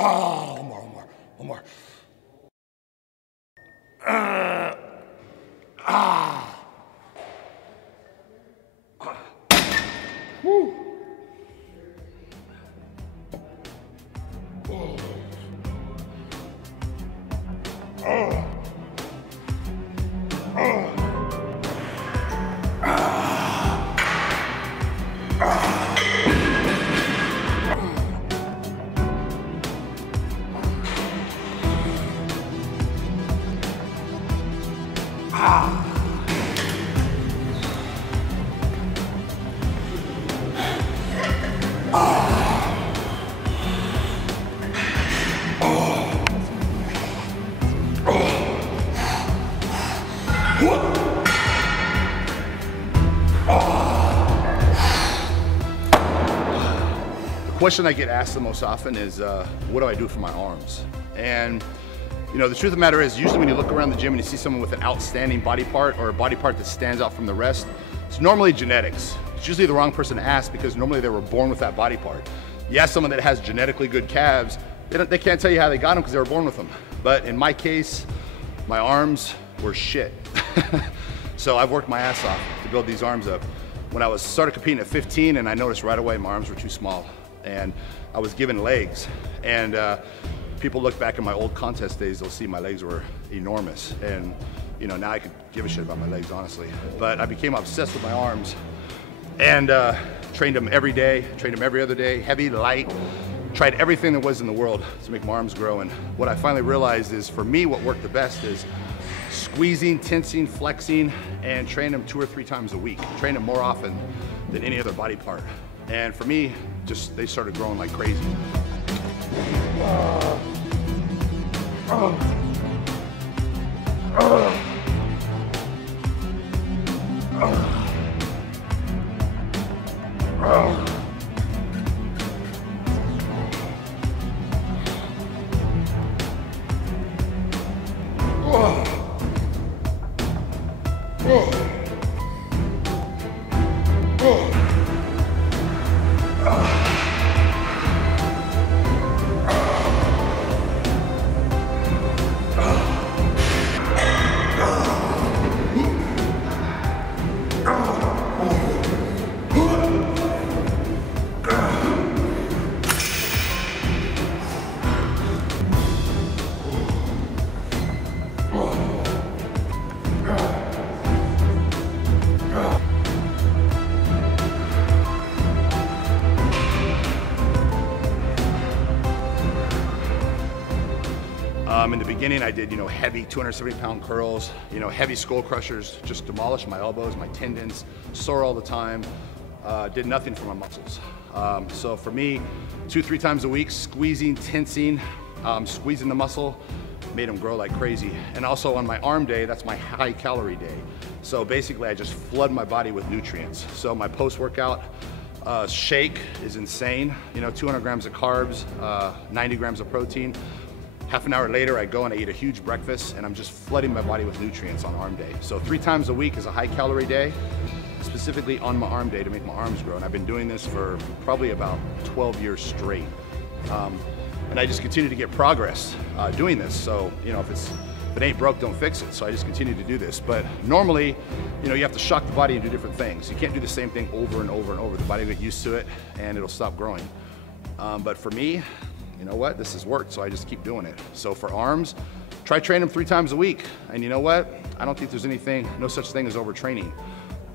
Oh, one more. Woo. The question I get asked the most often is, what do I do for my arms? And you know, the truth of the matter is, usually when you look around the gym and you see someone with an outstanding body part or a body part that stands out from the rest, it's normally genetics. It's usually the wrong person to ask because normally they were born with that body part. You ask someone that has genetically good calves, they can't tell you how they got them because they were born with them. But in my case, my arms were shit. So I've worked my ass off to build these arms up. When I started competing at 15, and I noticed right away my arms were too small. And I was given legs. And people look back at my old contest days, they'll see my legs were enormous. And you know, now I could give a shit about my legs, honestly. But I became obsessed with my arms and trained them every day, trained them every other day, heavy, light, tried everything there was in the world to make my arms grow. And what I finally realized is, for me, what worked the best is squeezing, tensing, flexing, and train them 2 or 3 times a week. Train them more often than any other body part. And for me, just they started growing like crazy. In the beginning, I did, heavy 270-pound curls, heavy skull crushers, just demolished my elbows, my tendons, sore all the time, did nothing for my muscles. So for me, 2-3 times a week, squeezing, tensing, squeezing the muscle, made them grow like crazy. And also on my arm day, that's my high calorie day. So basically I just flood my body with nutrients. So my post-workout shake is insane, 200 grams of carbs, 90 grams of protein. Half an hour later, I go and I eat a huge breakfast, and I'm just flooding my body with nutrients on arm day. So 3 times a week is a high calorie day, specifically on my arm day to make my arms grow. And I've been doing this for probably about 12 years straight. And I just continue to get progress doing this. So, if it ain't broke, don't fix it. So I just continue to do this. But normally, you have to shock the body and do different things. You can't do the same thing over and over and over. The body will get used to it and it'll stop growing. But for me, you know what? This has worked, so I just keep doing it. So for arms, try training them 3 times a week. And you know what? I don't think there's no such thing as overtraining.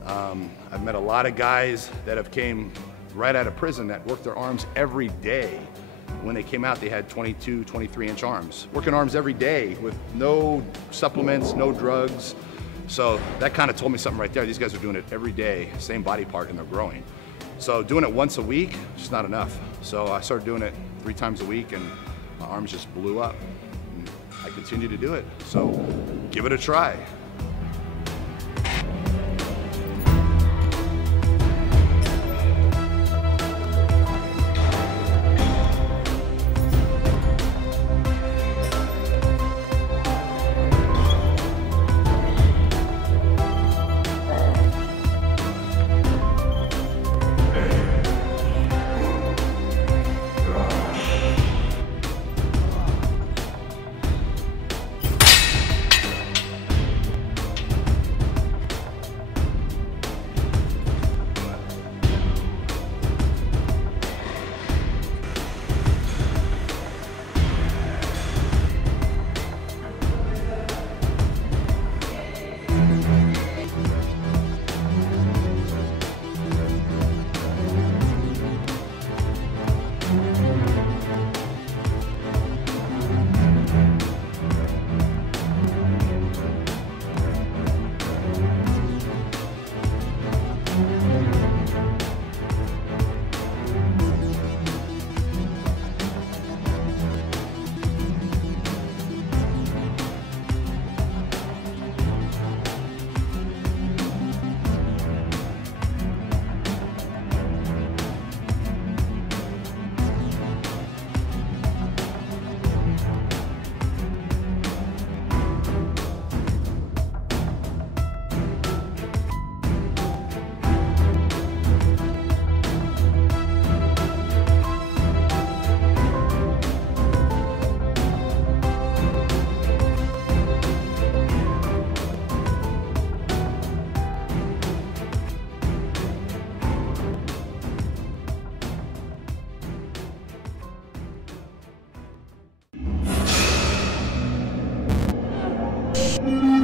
I've met a lot of guys that have came right out of prison that worked their arms every day. When they came out, they had 22, 23-inch arms. Working arms every day with no supplements, no drugs. So that kind of told me something right there. These guys are doing it every day, same body part, and they're growing. So doing it once a week, just not enough. So I started doing it 3 times a week, and my arms just blew up. And I continue to do it. So give it a try. Música